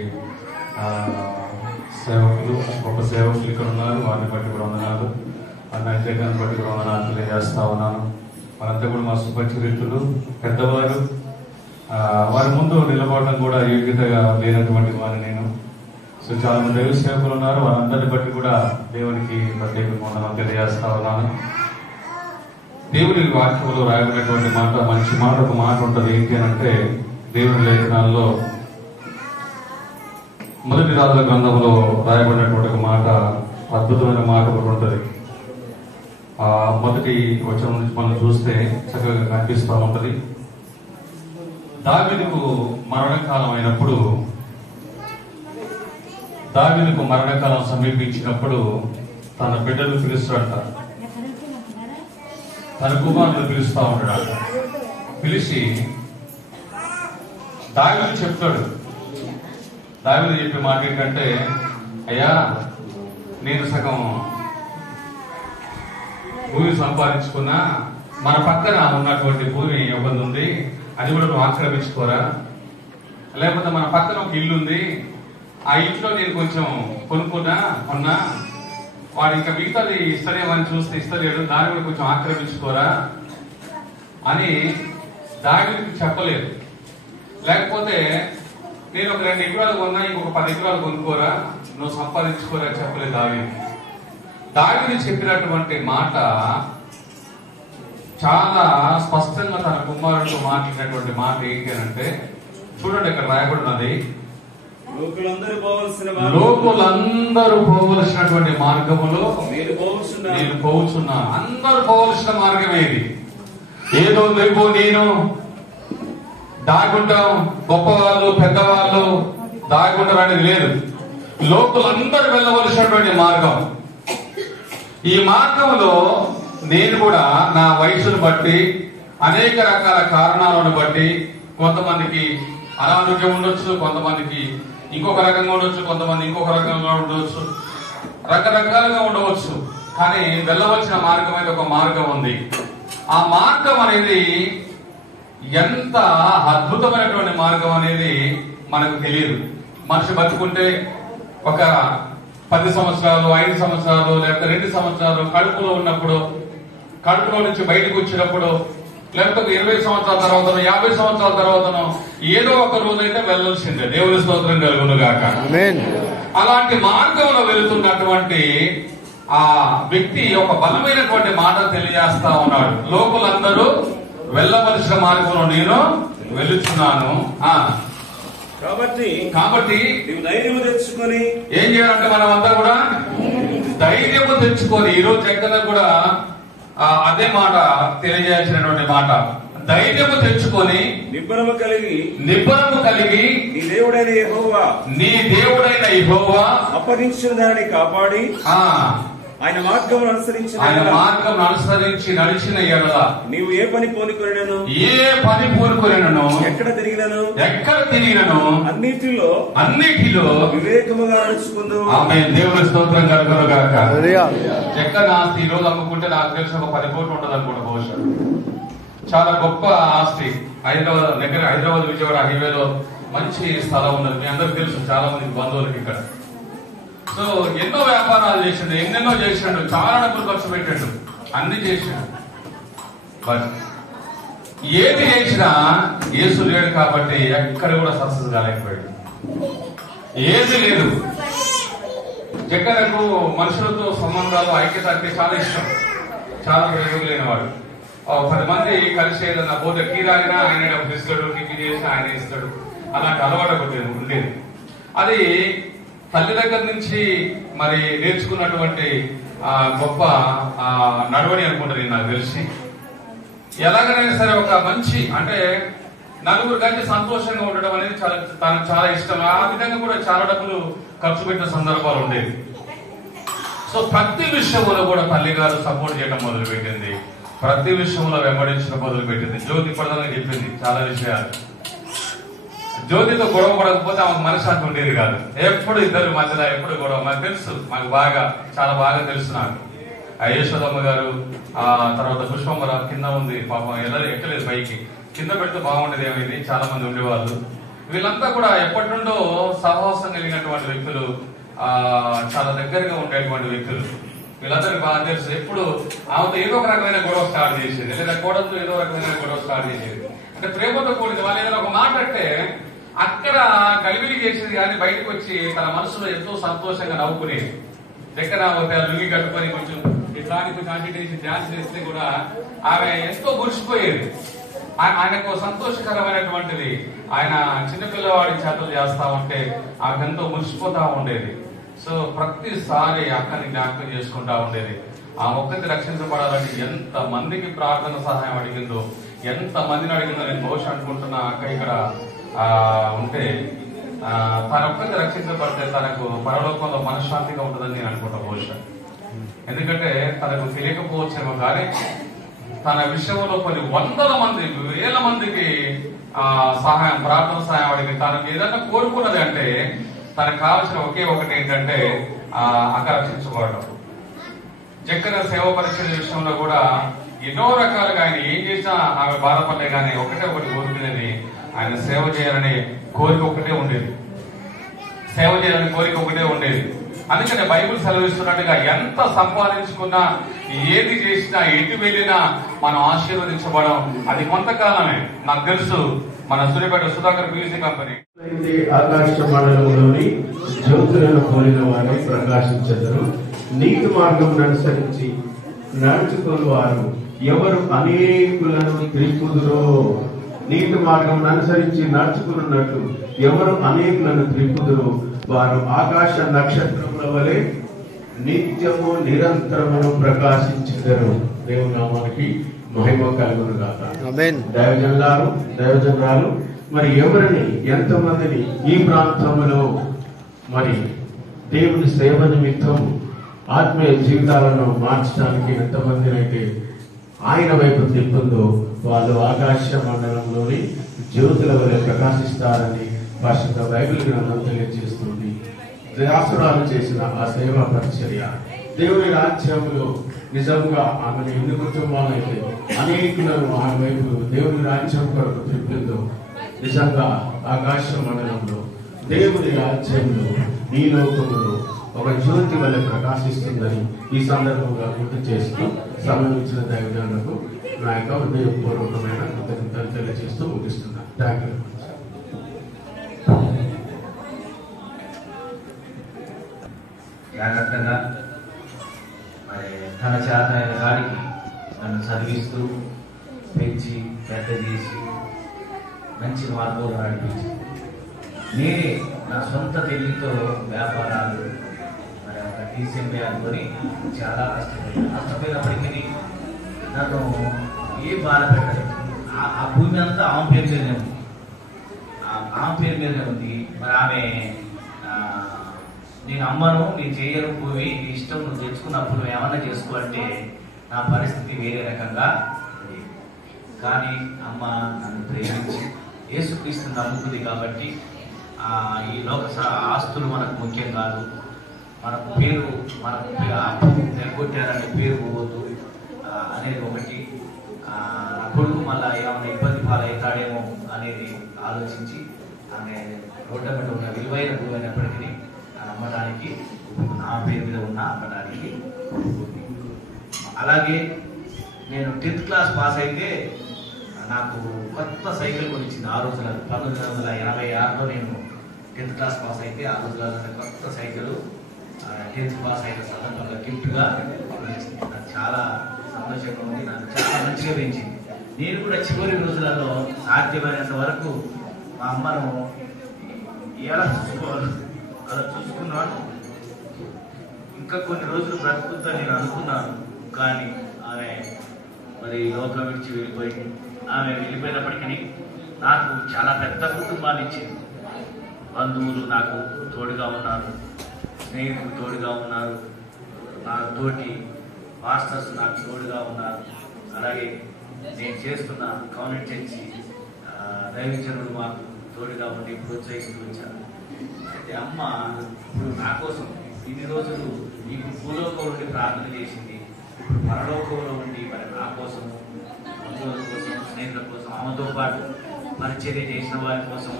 సేవకులు, గొప్ప సేవకులు ఇక్కడ ఉన్నారు, వారిని బట్టి కూడా వందనాలు. నైతికాన్ని బట్టి కూడా వందనాలు తెలియజేస్తా ఉన్నాను. వారంతా కూడా మా సుపరిచితులు, పెద్దవారు. వారి ముందు నిలబడడం కూడా యోగ్యతగా లేనటువంటి వారిని నేను. సో చాలా మంది దైవ సేవకులు ఉన్నారు, వారందరిని బట్టి కూడా దేవునికి ప్రత్యేక వందనాలు తెలియజేస్తా ఉన్నాను. దేవుని వాక్యంలో రాయబడినటువంటి మాట, మంచి మాట, ఒక మాట ఉంటుంది. ఏంటి అని అంటే, దేవుని లేఖనాల్లో మొదటి రాజుల గ్రంథంలో రాయబడినటువంటి ఒక మాట, అద్భుతమైన మాట ఒకటి ఉంటుంది. ఆ మొదటి వచనం నుంచి మనం చూస్తే చక్కగా కనిపిస్తూ ఉంటది. దావీదుకు మరణకాలం అయినప్పుడు, దావీదుకు మరణకాలం సమీపించినప్పుడు తన బిడ్డలు పిలుస్తాడంట, తన కుమారులు పిలుస్తా ఉంటాడు. పిలిచి దావీదు చెప్తాడు. దావీదు చెప్పే మాట ఏంటంటే, అయ్యా నేను సగం భూమి సంపాదించుకున్నా, మన పక్కన ఉన్నటువంటి భూమి ఒకటి ఉంది, అది కూడా నువ్వు ఆక్రమించుకోరా. లేకపోతే మన పక్కన ఒక ఇల్లు ఉంది, ఆ ఇంట్లో నేను కొంచెం కొన్నా, వాడు ఇంకా మిగతాది ఇస్తలేమని చూస్తే ఇస్తలేడు, దాన్ని కూడా కొంచెం ఆక్రమించుకోరా అని దావీదుకు చెప్పలేదు. లేకపోతే నేను ఒక 2 ఎకరాలు కొన్నా, ఇంకొక 10 ఎకరాలు కొనుక్కోరా, నువ్వు సంపాదించుకోరా చెప్పలేదు దావీదు. దావీదు చెప్పినటువంటి మాట చాలా స్పష్టంగా తన కుమారుడితో మాట్లాడినటువంటి మాట ఏంటి అంటే, చూడండి ఇక్కడ రాయబడినది, లోకులందరూ పోవలసినటువంటి మార్గములో నేను పోవచ్చున్నా. అందరూ పోవలసిన మార్గం ఏది? ఏదో నువ్వు నేను దాగుంటాం, గొప్పవాళ్ళు పెద్దవాళ్ళు దాగుంటారు అనేది లేదు. లోకులందరూ వెళ్ళవలసినటువంటి మార్గం. ఈ మార్గంలో నేను కూడా నా వయసును బట్టి, అనేక రకాల కారణాలను బట్టి, కొంతమందికి అనారోగ్యం ఉండొచ్చు, కొంతమందికి ఇంకొక రకంగా ఉండొచ్చు, కొంతమంది ఇంకొక రకంగా ఉండవచ్చు, రకరకాలుగా ఉండవచ్చు. కానీ వెళ్ళవలసిన మార్గం అయితే ఒక మార్గం ఉంది. ఆ మార్గం అనేది ఎంత అద్భుతమైనటువంటి మార్గం అనేది మనకు తెలియదు. మనిషి బతుకుంటే ఒక 10 సంవత్సరాలు, 5 సంవత్సరాలు, లేకపోతే 2 సంవత్సరాలు కడుపులో ఉన్నప్పుడు, కడుపులో నుంచి బయటకు వచ్చినప్పుడు, లేకపోతే 20 సంవత్సరాల తర్వాతనో 50 సంవత్సరాల తర్వాతనో ఏదో ఒక రోజైతే వెళ్ళాల్సిందే. దేవుని స్తోత్రం కలుగును గాక. అలాంటి మార్గంలో వెళుతున్నటువంటి ఆ వ్యక్తి ఒక బలమైనటువంటి మాట తెలియజేస్తా ఉన్నాడు. లోకులందరూ వెళ్ళవలసిన మార్గంలో నేను వెళుతున్నాను. కాబట్టి నీవు ధైర్యము తెచ్చుకొని ఏం చేయాలంటే మనం అంతా కూడా ధైర్యము తెచ్చుకొని, ఈరోజు జగన్ కూడా అదే మాట తెలియజేసినటువంటి మాట, ధైర్యము తెచ్చుకొని నిబ్బరము కలిగి నీ దేవుడైన యెహోవా అప్పగించిన దానిని కాపాడి ఆయన మార్గం అనుసరించి నడిచిన ఎడల నీవు ఏ పని పూనుకొనినను ఎక్కడ తిరిగినను అన్నిటిలో వివేకముగా నడుచుకుందు. ఆమేన్. దేవుని స్తోత్రం కలుగును గాక. జగన్ ఆస్తి ఈ రోజు అమ్ముకుంటే నాకు తెలిసి ఒక 10 కోట్లు ఉంటుంది అనుకుంటా బహుశా. చాలా గొప్ప ఆస్తి. హైదరాబాద్ విజయవాడ హైవేలో మంచి స్థలం ఉన్నది. మీ అందరికి తెలుసు, చాలా మంది బంధువులకి ఇక్కడ. సో ఎన్నో వ్యాపారాలు చేసిండు, ఎన్నెన్నో చేసిండు, చాలా డబ్బులు ఖర్చు పెట్టాడు, అన్ని చేసిండు. బట్ ఏది చేసినా యేసు లేడు కాబట్టి ఎక్కడ కూడా సక్సెస్ కాలేకపోయాడు. ఏది లేదు. జక్కనకు మనుషులతో సంబంధాలు, ఐక్యత అంటే చాలా ఇష్టం, చాలా లేనివాడు. 10 మంది కలిసి ఏదన్నా పోతే టీ తాగినా ఆయన డబ్బులు ఇస్తాడు, టిఫిన్ చేసినా ఆయన ఇస్తాడు. అలాంటి అలవాటు ఉండేది. అది తల్లి దగ్గర నుంచి మరి నేర్చుకున్నటువంటి గొప్ప నడవడి అనుకుంటుంది నాకు తెలిసి. ఎలాగైనా సరే ఒక మంచి అంటే నలుగురు కలిసి సంతోషంగా ఉండడం అనేది తనకు చాలా ఇష్టం. ఆ విధంగా కూడా చాలా డబ్బులు ఖర్చు పెట్టిన సందర్భాలు ఉండేవి. సో ప్రతి విషయంలో కూడా తల్లి గారు సపోర్ట్ చేయడం మొదలుపెట్టింది, ప్రతి విషయంలో వెంబడించడం మొదలుపెట్టింది. జ్యోతి ఇప్పటిదాకా చెప్పింది చాలా విషయాలు. జ్యోతితో గొడవ పడకపోతే ఆమెకు మనశ్శాంతి ఉండేది కాదు. ఎప్పుడు ఇద్దరు మధ్యలో ఎప్పుడు గొడవ. మాకు తెలుసు, మాకు చాలా బాగా తెలుసు. నాకు యశోదమ్మ గారు, తర్వాత పుష్పమ్మర కింద ఉంది, పాపం ఎక్కలేదు పైకి, కింద పెడితే బాగుండేది ఏమైంది, చాలా మంది ఉండేవాళ్ళు. వీళ్ళంతా కూడా ఎప్పటి నుండో సహవాసం కలిగినటువంటి వ్యక్తులు, చాలా దగ్గరగా ఉండేటువంటి వ్యక్తులు. వీళ్ళందరికీ బాగా తెలుసు. ఎప్పుడు ఆమెతో ఏదో ఒక రకమైన గొడవ స్టార్ట్ చేసేది, లేదా కోడలతో ఏదో రకమైన గొడవ స్టార్ట్ చేసేది. అంటే ప్రేమతో కూడింది. వాళ్ళు ఏదైనా ఒక మాట అంటే అక్కడ కలివిడి చేసేది, కానీ బయటకు వచ్చి తన మనసులో ఎంతో సంతోషంగా నవ్వుకునేది. దగ్గర లుంగి కట్టుకొని కొంచెం ఇట్లాంటి కొంచెం అడ్వర్టైజ్ డాన్స్ చేస్తే కూడా ఆమె ఎంతో మురిసిపోయేది. ఆయనకు సంతోషకరమైనటువంటిది. ఆయన చిన్నపిల్లవాడి చేతలు చేస్తా ఉంటే ఆమె ఎంతో మురిసిపోతా ఉండేది. సో ప్రతిసారి అక్కని జ్ఞాపకం చేసుకుంటా ఉండేది. ఆ ఒక్కటి రక్షించబడాలని ఎంత మందికి ప్రార్థన సహాయం అడిగిందో, ఎంత మందిని అడిగిందో నేను బహుశా అనుకుంటున్నా. అక్క ఇక్కడ ఉంటే తన ఒక్కటి రక్షించబడితే తనకు పరలోకంలో మనశ్శాంతిగా ఉంటుందని నేను అనుకుంటా బహుశా. ఎందుకంటే తనకు తెలియకపోవచ్చేమో కానీ తన విషయంలో కొన్ని 100 మంది 1000 మందికి సహాయం, ప్రార్థన సహాయం అడిగి తనకు ఏదైనా కోరుకున్నది అంటే తనకు కావాల్సిన ఒకే ఒకటి ఏంటంటే అక్క రక్షించబడడం. జక్కన సేవ పరిచయ విషయంలో కూడా ఎన్నో రకాలుగా ఆయన ఏం చేసినా ఆమె బాధపడలే, కానీ ఒకటే ఒకటి కోరుకునేది, ఆయన సేవ చేయాలనే కోరిక ఒకటే ఉండేది. సేవ చేయాలనే కోరిక ఒకటే ఉండేది. అందుకనే బైబిల్ సెలవిస్తున్నట్టుగా ఎంత సంపాదించుకున్నా, ఏది చేసినా, ఎటు వెళ్ళినా మనం ఆశీర్వదించబడం అది కొంతకాలమే. నాకు తెలుసు, మన సూర్యపేట సుధాకర్ పీవీసీ కంపెనీ ఆకాశ మండలంలోని జ్యోతులను పోలిన వారు ప్రకాశించెదరు. నీతి మార్గం అనుసరించి నడుచుకుని వారు ఎవరు అనేకులను త్రిప్పుదురో. నీతి మార్గం అనుసరించి నడుచుకున్నట్లు ఎవరు అనేకులను త్రిప్పుదురో వారు ఆకాశ నక్షత్రముల వలె నిత్యము నిరంతరమును ప్రకాశించెదరు. దేవుని నామానికి మహిమ కలుగును గాక. దైవజనులారు మరి ఎవరిని, ఎంతమందిని ఈ ప్రాంతంలో మరి దేవుని సేవ నిమిత్తం ఆత్మీయ జీవితాలను మార్చడానికి ఎంతమందిని అయితే ఆయన వైపు తిప్పుందో వాళ్ళు ఆకాశ మండలంలోని జ్యోతుల వలె ప్రకాశిస్తారని పరిశుద్ధ బైబిల్ గ్రంథం తెలియజేస్తుంది. దాసురాలు చేసిన ఆ సేవా పరిచర్య దేవుని రాజ్యంలో నిజంగా ఆమెను ఎన్ని కుటుంబాలైతే అనేకులను ఆమె వైపు దేవుని రాజ్యం కొరకు తిప్పిందో, నిజంగా ఆకాశ మండలంలో దేవుని రాజ్యంలో ఈ లోకములో ఒక జ్యోతి వల్ల ప్రకాశిస్తుందని ఈ సందర్భంగా గుర్తు చేస్తూ సంబంధించిన దైవజనులకు నా యొక్క హృదయపూర్వకమైన కృతజ్ఞతలు తెలియజేస్తూ ముగిస్తున్నాను. Thank you. జాగ్రత్తగా మరి తన చేత అయిన గాడికి నన్ను చదివిస్తూ పెంచి పెద్ద చేసి మంచి మార్గంలో నడిపించి నేనే నా సొంత తెలివితో వ్యాపారాలు మరి ఒక టీసీఎంఏ అనుకొని చాలా కష్టపోయినప్పటికీ నన్ను ఏ బాధ పెట్టలేదు. ఆ భూమి అంతా ఆమె పేరు మీదనే ఉంది, ఆమె పేరు మీదనే ఉంది. మరి ఆమె నేను అమ్మను, నేను చేయను, పోయి ఇష్టం నువ్వు తెచ్చుకున్నప్పుడు నువ్వు ఏమన్నా చేసుకోవాలంటే నా పరిస్థితి వేరే రకంగా ఉంది. కానీ అమ్మ నన్ను ప్రేమించి యేసుక్రీస్తు నమ్ముకుంది కాబట్టి ఈ లోక ఆస్తులు మనకు ముఖ్యం కాదు, మనకు పేరు, మనకు అప్పు నెగ్గొట్టారంటే పేరు పోవద్దు అనేది ఒకటి. నా కొడుకు మళ్ళీ ఏమైనా ఇబ్బంది పాలవుతాడేమో అనేది ఆలోచించి ఆమె రోడ్ల మీద ఉన్న విలువైన భూమైనప్పటికీ అమ్మడానికి నా పేరు మీద ఉన్న అమ్మడానికి. అలాగే నేను 10th క్లాస్ పాస్ అయితే నాకు కొత్త సైకిల్ కొనిచ్చింది. ఆ రోజుల 1986లో నేను 10th క్లాస్ పాస్ అయితే ఆ రోజులలో కొత్త సైకిల్ 10th పాస్ అయిన సందర్భంగా గిఫ్ట్గా కొనిచ్చింది. నాకు చాలా సంతోషంగా ఉంది, నాకు చాలా మంచిగా పెంచింది. నేను కూడా చివరి రోజులలో సాధ్యమైనంత వరకు మా అమ్మను ఎలా చూసుకోవాలి అలా చూసుకున్నాను. ఇంకా కొన్ని రోజులు బ్రతుకుతా నేను అనుకున్నాను, కానీ ఆమె మరి లోకం విడిచి వెళ్ళిపోయింది. ఆమె వెళ్ళిపోయినప్పటికీ నాకు చాలా పెద్ద కుటుంబాన్ని ఇచ్చింది. బంధువులు నాకు తోడుగా ఉన్నారు, స్నేహితులు తోడుగా ఉన్నారు, నా తోటి మాస్టర్స్ నాకు తోడుగా ఉన్నారు. అలాగే నేను చేస్తున్న కాన్వెంట్ చర్చి దైవజనులు మాకు తోడుగా ఉండి ప్రోత్సహిస్తూ వచ్చారు. అయితే అమ్మ ఇప్పుడు నా కోసం ఇన్ని రోజులు నీకు భూలోకంలో ఉండి ప్రార్థన చేసింది, ఇప్పుడు పరలోకంలో ఉండి మరి నా కోసం, బంధువుల కోసం, స్నేహితుల కోసం, ఆమెతో పాటు పరిచర్య చేసిన వారి కోసం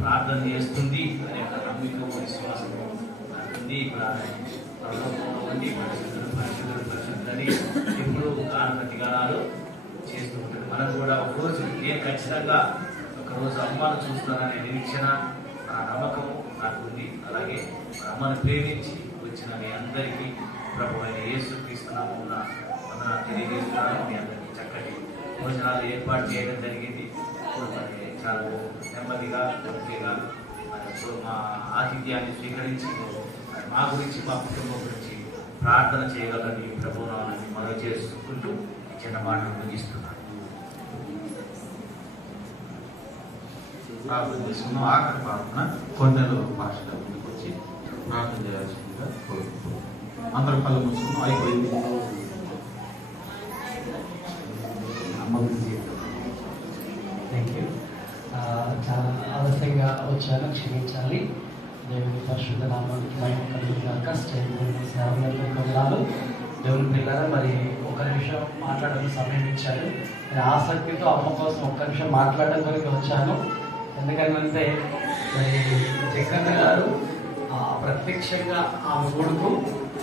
ప్రార్థన చేస్తుంది అనే ఒక నమ్మకం, విశ్వాసం ఉంది. ఇప్పుడు పరలోకంలో ఉండి పరిశుద్ధులు పరిశుద్ధులు పరిశుద్ధులని ఎప్పుడు గానపతి గానాలు చేస్తూ ఉంటుంది. మనం కూడా ఒకరోజు నేను ఖచ్చితంగా ఒకరోజు అమ్మను చూస్తాననే నిరీక్షణ, ఆ నమ్మకం నాకు ఉంది. అలాగే అమ్మను ప్రేమించి వచ్చిన మీ అందరికీ ప్రభు అయిన యేసుక్రీస్తు నామమున వందనాలు తెలియజేస్తున్నాను. మీ అందరికీ చక్కటి భోజనాలు ఏర్పాటు చేయడం జరిగింది. మరి చాలా నెమ్మదిగా ఓకేగా మరి మా ఆతిథ్యాన్ని స్వీకరించి మా గురించి, మా కుటుంబం గురించి ప్రార్థన చేయగలని ప్రభు నామమున మనవి చేసుకుంటూ చిన్న మాటలు ముగిస్తున్నాను. ప్రార్థన చేసుకున్నాం. ఆఖరి ప్రార్థన కొందరు భాషల ముందుకు వచ్చి ప్రార్థన చేయాల్సిందిగా కోరుకుంటున్నాం. అందరూ కళ్ళు మూసుకున్నాం. అయిపోయింది. Thank you. చాలా ఆలస్యంగా వచ్చాను, క్షమించాలి. దేవుని పరిశుద్ధ నామానికి మహిమ కలుగుగాక. సేవలు దేవుని పిల్లలు మరి ఒక నిమిషం మాట్లాడడానికి సమయం ఇచ్చారు. నేను ఆసక్తితో అమ్మ కోసం ఒక్క నిమిషం మాట్లాడడం కొరకు వచ్చాను. ఎందుకంటే మరి జగన్న గారు ప్రత్యక్షంగా ఆమె కొడుకు,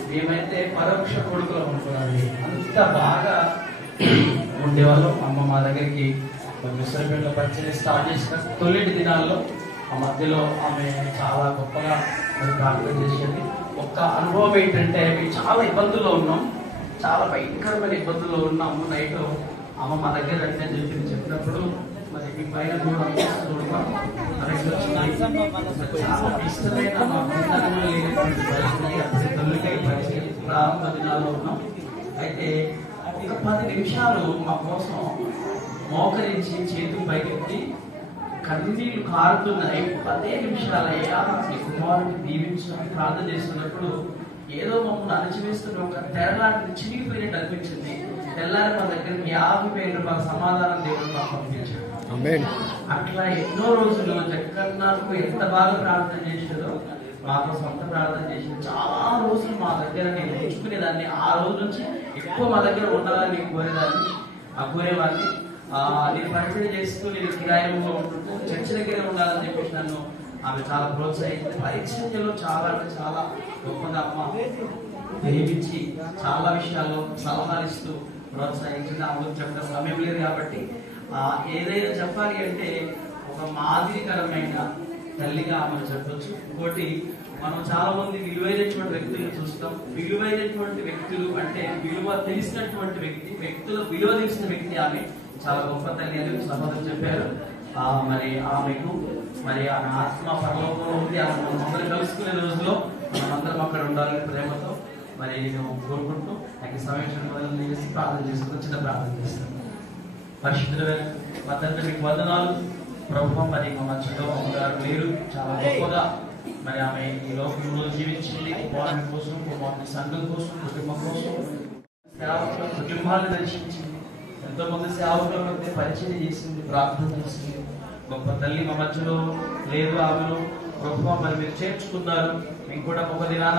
మేమైతే పరోక్ష కొడుకులు అనుకున్నాను. అంత బాగా ఉండేవాళ్ళం. అమ్మ మా దగ్గరికి మిశ్రపేటలో పరిచయం స్టార్ట్ చేసిన తొలిటి దినాల్లో ఆ మధ్యలో ఆమె చాలా గొప్పగా ప్రార్థన చేసేది. ఒక్క అనుభవం ఏంటంటే మేము చాలా ఇబ్బందుల్లో ఉన్నాం, చాలా భయంకరమైన ఇబ్బందుల్లో ఉన్నాము. నైట్ అమ్మ మా దగ్గర అంటే చెప్పినప్పుడు మరి మీ పైన కూడా చాలా ఇష్టమైన మా బంధంలో లేనటువంటి పరిస్థితి. అప్పుడు తొలికై పరిచయం ప్రారంభ దినాల్లో ఉన్నాం. అయితే ఒక 10 నిమిషాలు మా కోసం మోకరించి చేతులు పైకెత్తి కన్నీళ్లు కారుతున్నాయి. 10 నిమిషాలయ్యా మీ కుమారుడిని దీవించడానికి ప్రార్థన చేస్తున్నప్పుడు ఏదో మమ్మల్ని అణచివేస్తున్న ఒక తెరలాంటి చిరిగిపోయినట్టు అనిపించింది. తెల్లారి మా దగ్గరికి 50,000 రూపాయల సమాధానం దేవుడు మాకు పంపించాడు. అట్లా ఎన్నో రోజులు జగన్నాథకు ఎంత బాగా ప్రార్థన చేసేదో మాకు సొంత ప్రార్థన చేసింది. చాలా రోజులు మా దగ్గర నేను ఉంచుకునేదాన్ని. ఆ రోజు నుంచి ఎక్కువ మా దగ్గర ఉండాలని కోరేదాన్ని, కోరేవాడిని. నేను పరిచయం చేస్తూ నేను కిరాయిలో ఉంటుంటూ చర్చ దగ్గర ఉండాలని చెప్పేసి నన్ను ఆమె చాలా ప్రోత్సహించింది. పరిచర్యలో చాలా అంటే చాలా గొప్పగా అమ్మ ప్రేమించి చాలా విషయాల్లో సలహాలు ఇస్తూ ప్రోత్సహించింది. ఆమె చెప్పిన సమయం లేదు కాబట్టి ఏదైనా చెప్పాలి అంటే ఒక మాదిరికరమైన తల్లిగా ఆమెను చెప్పొచ్చు. ఇంకోటి, మనం చాలా మంది విలువైనటువంటి వ్యక్తులను చూస్తాం. విలువైనటువంటి వ్యక్తులు అంటే విలువ తెలిసినటువంటి వ్యక్తుల విలువ తెలిసిన వ్యక్తి ఆమె. చాలా గొప్ప తల్లి అని సహోదరు చెప్పారు. మరి ఆమెకు మరి ఆమె ఆత్మ పరలోకంలో ఉంది. ఆమె మనందరం కలుసుకునే రోజులో మనమందరం అక్కడ ఉండాలని ప్రేమతో మరి నేను కోరుకుంటూ నాకు సమయం చేసి ప్రార్థన చేసుకుంటూ చిన్న ప్రార్థన చేస్తాను. పరిశుద్ధులైన మా తండ్రి, మీకు వందనాలు ప్రభుత్వం. మరి మా మధ్యలో అమ్మగారు లేరు, చాలా గొప్పగా మరి ఆమె ఈ లోకంలో జీవించింది. కుమారుని కోసం, కుమారుని సంఘం కోసం, కుటుంబం కోసం, సేవకుల కుటుంబాలను దర్శించింది. ఎంతో మంది సేవకుల మధ్య పరిచయం చేసింది, ప్రార్థన చేసింది. గొప్ప తల్లి మా మధ్యలో లేదు. ఆమెను ప్రభుత్వం మరి మీరు చేర్చుకున్నారు. మేము కూడా ఒక దినాన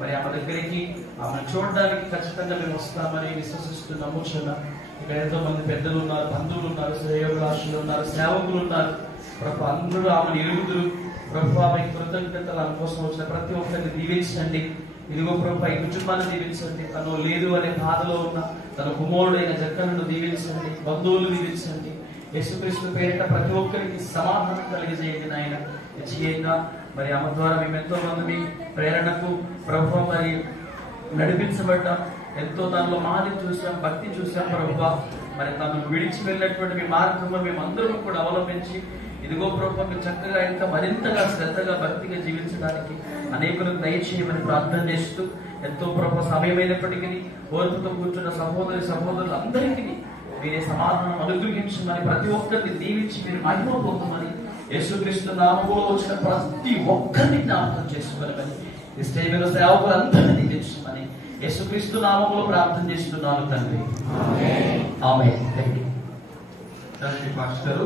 మరి ఆమె దగ్గరికి ఆమెను చూడడానికి ఖచ్చితంగా మేము వస్తామని విశ్వసిస్తూ నమ్ముచున్నాం. ఇక్కడ ఎంతో మంది పెద్దలు ఉన్నారు, బంధువులు ఉన్నారు, శ్రేయోభిలాషులు ఉన్నారు, సేవకులు ఉన్నారు. ప్రభు అందరూ ఆమెను ఎరుగుదురు. ప్రభు ఆమె కృతజ్ఞతలు ఆమె కోసం వచ్చిన ప్రతి ఒక్కరిని దీవించండి. ఇదిగో ప్రభు ఈ కుటుంబాన్ని దీవించండి. తను లేదు అనే బాధలో ఉన్న తన కుమారుడైన జక్కలను దీవించండి, బంధువులు దీవించండి. యేసుక్రీస్తు పేరిట ప్రతి ఒక్కరికి సమాధానం కలిగజేయండి నాయన. నిశ్చయంగా మరి ఆమె ద్వారా మేము ఎంతో మంది ప్రేరణకు ప్రభు మరి నడిపించబడ్డాం. ఎంతో దానిలో మాది చూసాం, భక్తి చూసాం. ప్రభు మరి తను విడిచి వెళ్ళినటువంటి మీ మార్గంలో మేము అందరం కూడా అవలంబించి ఇదిగో ప్రభు మీరు చక్కగా ఇంకా మరింతగా శ్రద్ధగా భక్తిగా జీవించడానికి అనేకులకు దయచేయమని ప్రార్థన చేస్తూ, ఎంతో ప్రభు సమయమైనప్పటికీ ఓర్పుతో కూర్చున్న సహోదరులు అందరికీ మీరే సమాధానం అనుగ్రహించమని, ప్రతి ఒక్కరిని దీవించి మీరు మహిమ పొందమని, యేసుక్రీస్తు నామములో వచ్చిన ప్రతి ఒక్కరిని జ్ఞాపకం చేసుకోవాలని, ఈ స్టేజ్ మీద సేవకులందరినీ దీవించమని యేసుక్రీస్తు నామములో ప్రార్థన చేస్తున్నాను తండ్రి. ఆమేన్. థాంక్యూ. పాస్టర్